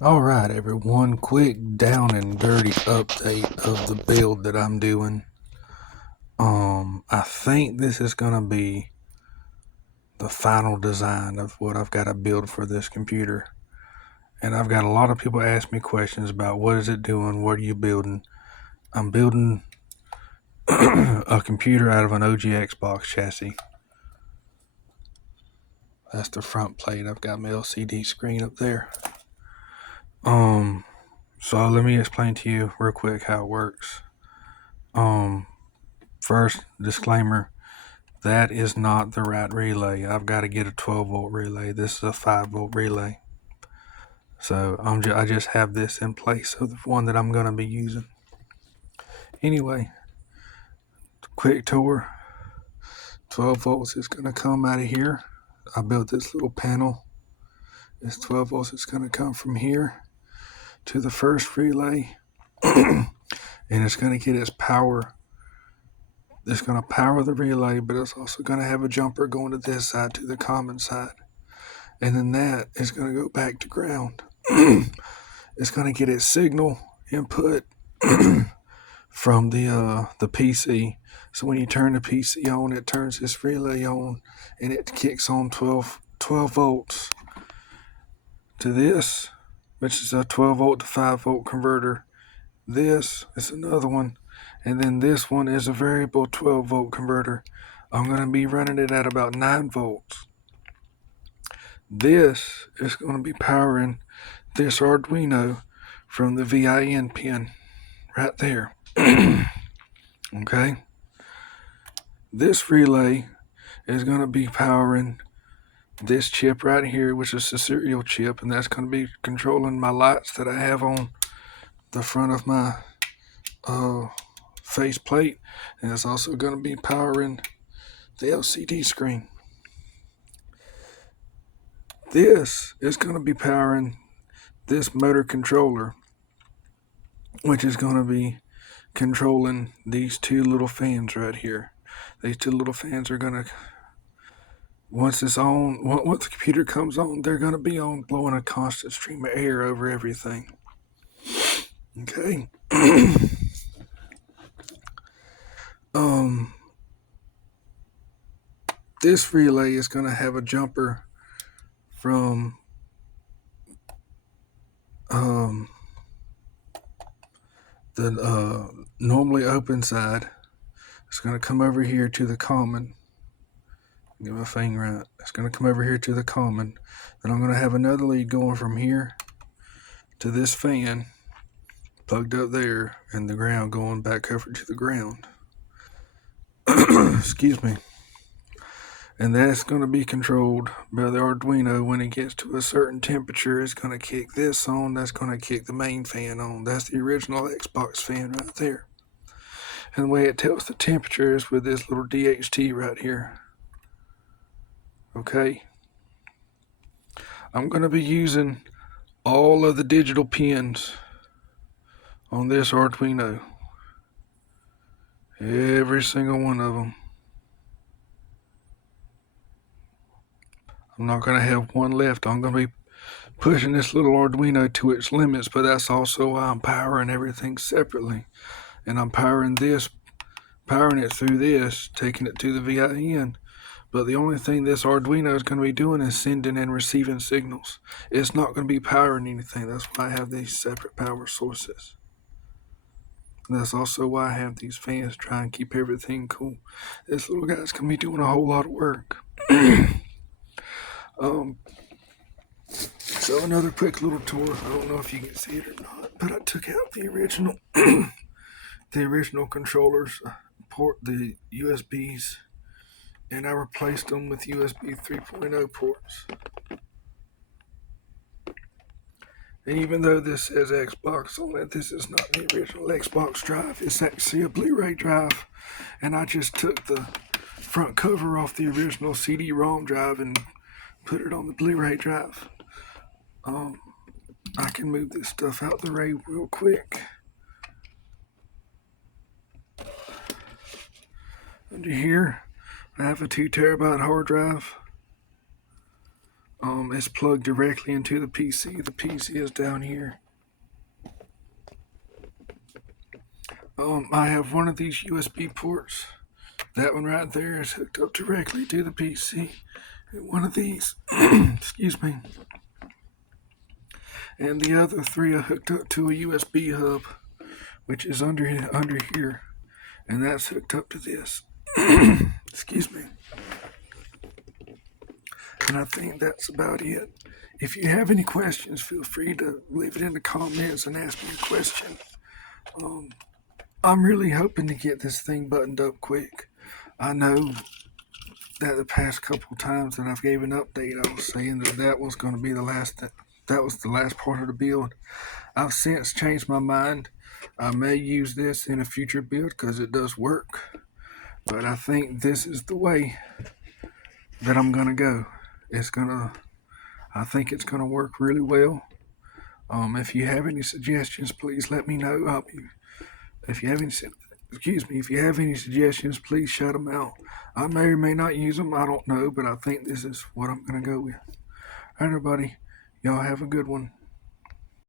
All right, everyone, quick down and dirty update of the build that I'm doing. I think this is going to be the final design of what I've got to build for this computer. And I've got a lot of people ask me questions about what is it doing, what are you building? I'm building a computer out of an OG Xbox chassis. That's the front plate. I've got my LCD screen up there. So let me explain to you real quick how it works. First disclaimer, that is not the right relay. I've got to get a 12-volt relay. This is a 5-volt relay. So I just have this in place of the one that I'm going to be using. Anyway, quick tour. 12 volts is going to come out of here. I built this little panel. This 12 volts is going to come from here to the first relay. And it's going to get its power. It's going to power the relay, but it's also going to have a jumper going to this side, to the common side. And then that is going to go back to ground. It's going to get its signal input from the PC. So when you turn the PC on, it turns this relay on, and it kicks on 12 volts to this, which is a 12 volt to 5 volt converter. This is another one, and then this one is a variable 12 volt converter. I'm going to be running it at about 9 volts. This is going to be powering this Arduino from the VIN pin right there. Okay. This relay is going to be powering this chip right here, which is the serial chip, and that's going to be controlling my lights that I have on the front of my face plate, and it's also going to be powering the LCD screen. This is going to be powering this motor controller, which is going to be controlling these two little fans right here. These two little fans are going to, once it's on, once the computer comes on, they're going to be on, blowing a constant stream of air over everything. Okay. This relay is going to have a jumper from the normally open side. It's going to come over here to the common. Get my finger right. It's going to come over here to the common. Then I'm going to have another lead going from here to this fan plugged up there, and the ground going back over to the ground. Excuse me. And that's going to be controlled by the Arduino. When it gets to a certain temperature, it's going to kick this on. That's going to kick the main fan on. That's the original Xbox fan right there. And the way it tells the temperature is with this little DHT right here. Okay. I'm going to be using all of the digital pins on this Arduino. Every single one of them. I'm not going to have one left. I'm going to be pushing this little Arduino to its limits, but that's also why I'm powering everything separately. And I'm powering this, powering it through this, taking it to the VIN. But the only thing this Arduino is going to be doing is sending and receiving signals. It's not going to be powering anything. That's why I have these separate power sources. And that's also why I have these fans, try and keep everything cool. This little guy's going to be doing a whole lot of work. So another quick little tour. I don't know if you can see it or not, but I took out the original the original controllers, the USBs, and I replaced them with USB 3.0 ports. And even though this says Xbox on it, this is not the original Xbox drive. It's actually a Blu-ray drive, and I just took the front cover off the original CD-ROM drive and put it on the Blu-ray drive. I can move this stuff out the way real quick. Under here, I have a 2 terabyte hard drive. It's plugged directly into the PC. The PC is down here. I have one of these USB ports. That one right there is hooked up directly to the PC. And one of these, excuse me, and the other three are hooked up to a USB hub, which is under here, and that's hooked up to this. Excuse me. And I think that's about it. If you have any questions, feel free to leave it in the comments and ask me a question. I'm really hoping to get this thing buttoned up quick. I know that the past couple times that I've gave an update, I was saying that was going to be the last. That was the last part of the build. I've since changed my mind. I may use this in a future build because it does work, but I think this is the way that I'm gonna go. I think it's gonna work really well. If you have any suggestions, please let me know. If you have any, excuse me, if you have any suggestions, please shout them out. I may or may not use them. I don't know, but I think this is what I'm gonna go with. All right, everybody, y'all have a good one.